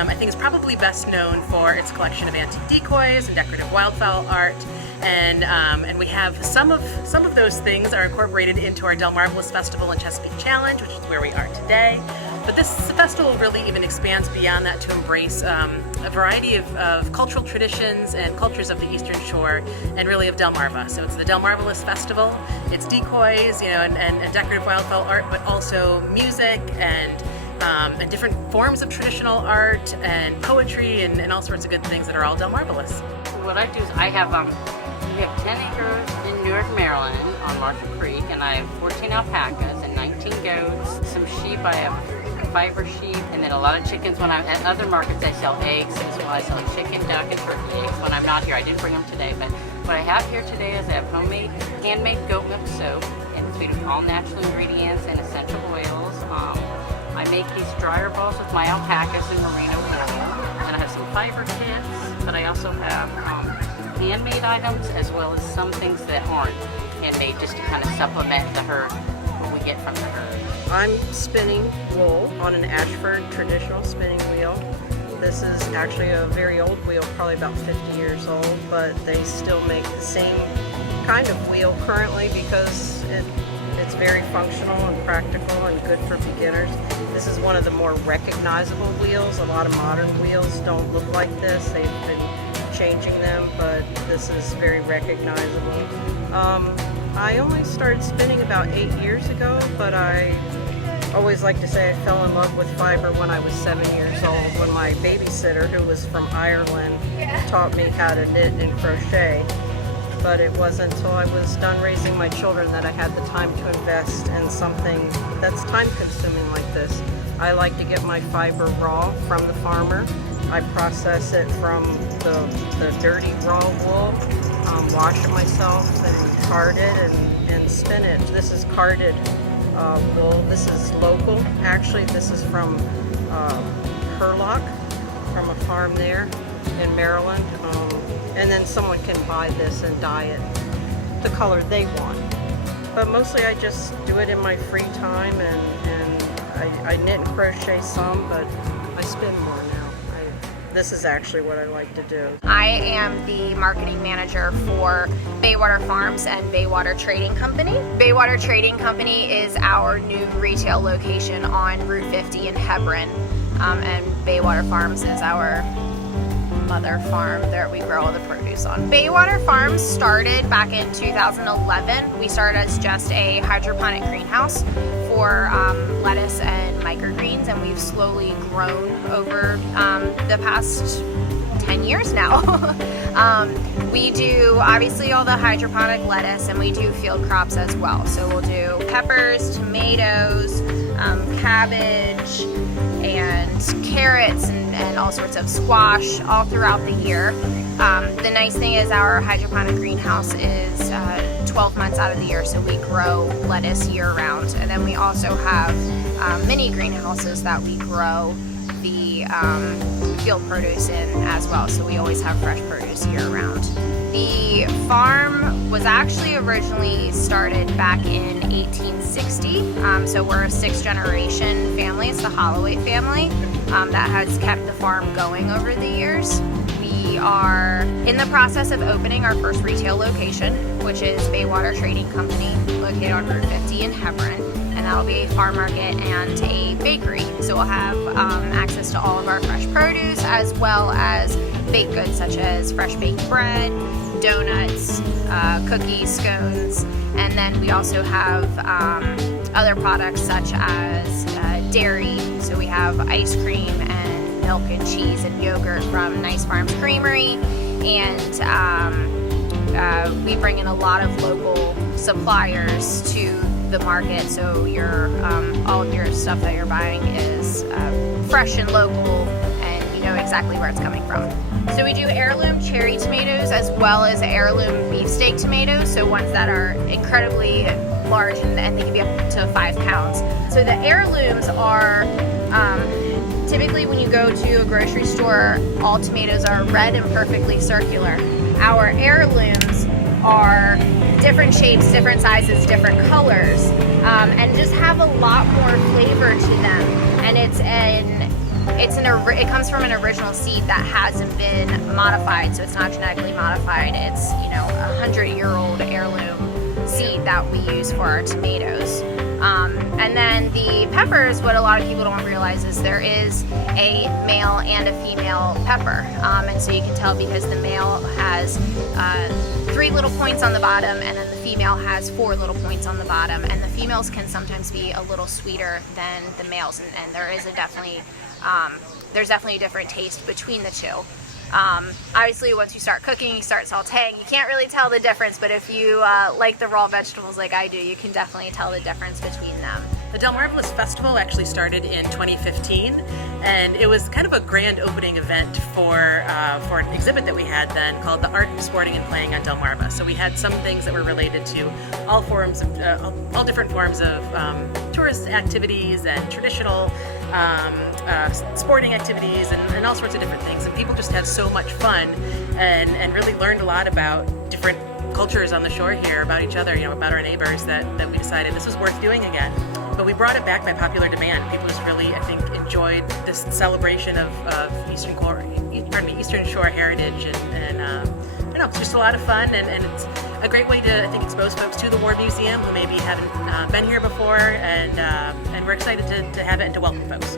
program, I think, is probably best known for its collection of antique decoys and decorative wildfowl art. And we have some of those things are incorporated into our Delmarvalous Festival and Chesapeake Challenge, which is where we are today. But this festival really even expands beyond that to embrace a variety of cultural traditions and cultures of the Eastern Shore and really of Delmarva. So it's the Delmarvalous Festival. It's decoys, and decorative wildfowl art, but also music and different forms of traditional art and poetry and all sorts of good things that are all Delmarvalous. What I do is we have 10 acres in Newark, Maryland on Marshall Creek, and I have 14 alpacas and 19 goats, some sheep. I have fiber sheep, and then a lot of chickens. When I'm at other markets, I sell eggs as well. I sell chicken, duck, and turkey eggs when I'm not here. I didn't bring them today, but what I have here today is I have handmade goat milk soap, and it's made with all natural ingredients and essential oils. I make these dryer balls with my alpacas and merino wool, and I have some fiber kits, but I also have handmade items as well as some things that aren't handmade, just to kind of supplement the herd, what we get from the herd. I'm spinning wool on an Ashford traditional spinning wheel. This is actually a very old wheel, probably about 50 years old, but they still make the same kind of wheel currently because it's very functional and practical and good for beginners. This is one of the more recognizable wheels. A lot of modern wheels don't look like this. They've been changing them, but this is very recognizable. I only started spinning about 8 years ago, but I always like to say I fell in love with fiber when I was 7 years old, when my babysitter, who was from Ireland, taught me how to knit and crochet. But it wasn't until I was done raising my children that I had the time to invest in something that's time consuming like this. I like to get my fiber raw from the farmer. I process it from the dirty raw wool, wash it myself and card it and spin it. This is carded wool. This is local. Actually, this is from Hurlock, from a farm there in Maryland. And then someone can buy this and dye it the color they want. But mostly I just do it in my free time, and I knit and crochet some, but I spin more now. This is actually what I like to do. I am the marketing manager for Baywater Farms and Baywater Trading Company. Baywater Trading Company is our new retail location on Route 50 in Hebron, and Baywater Farms is our mother farm that we grow all the produce on. Baywater Farms started back in 2011. We started as just a hydroponic greenhouse for lettuce and microgreens, and we've slowly grown over the past 10 years now. We do obviously all the hydroponic lettuce, and we do field crops as well. So we'll do peppers, tomatoes, cabbage, and carrots, and all sorts of squash all throughout the year. The nice thing is our hydroponic greenhouse is 12 months out of the year, so we grow lettuce year round. And then we also have mini greenhouses that we grow the field produce in as well, so we always have fresh produce year round. The farm was actually originally started back in 1860, so we're a 6th generation family. It's the Holloway family that has kept the farm going over the years. We are in the process of opening our first retail location, which is Baywater Trading Company, located on Route 50 in Hebron, and that'll be a farm market and a bakery. So we'll have access to all of our fresh produce, as well as baked goods such as fresh baked bread, donuts, cookies, scones, and then we also have other products such as dairy. So we have ice cream and milk and cheese and yogurt from Nice Farms Creamery, and we bring in a lot of local suppliers to the market, so all of your stuff that you're buying is fresh and local, and you know exactly where it's coming from. So we do heirloom cherry tomatoes as well as heirloom beefsteak tomatoes, so ones that are incredibly large and they can be up to 5 pounds. So the heirlooms are typically when you go to a grocery store, all tomatoes are red and perfectly circular. Our heirlooms are different shapes, different sizes, different colors, and just have a lot more flavor to them. And it's an it comes from an original seed that hasn't been modified, so it's not genetically modified. It's, you know, 100-year-old heirloom seed that we use for our tomatoes. And then the peppers, what a lot of people don't realize is there is a male and a female pepper. And so you can tell because the male has 3 little points on the bottom, and then the female has 4 little points on the bottom. And the females can sometimes be a little sweeter than the males, and there is there's definitely a different taste between the two. Obviously, once you start cooking, you start sauteing, you can't really tell the difference, but if you like the raw vegetables like I do, you can definitely tell the difference between them. The Delmarvalous Festival actually started in 2015, and it was kind of a grand opening event for an exhibit that we had then called The Art of Sporting and Playing on Delmarva. So we had some things that were related to all different forms of tourist activities and traditional sporting activities and all sorts of different things. And people just had so much fun and really learned a lot about different cultures on the shore here, about each other, you know, about our neighbors, that we decided this was worth doing again. But we brought it back by popular demand. People just really, I think, enjoyed this celebration of Eastern Shore heritage, and I don't know, it's just a lot of fun, and it's a great way to, I think, expose folks to the War Museum who maybe haven't been here before, and we're excited to have it and to welcome folks.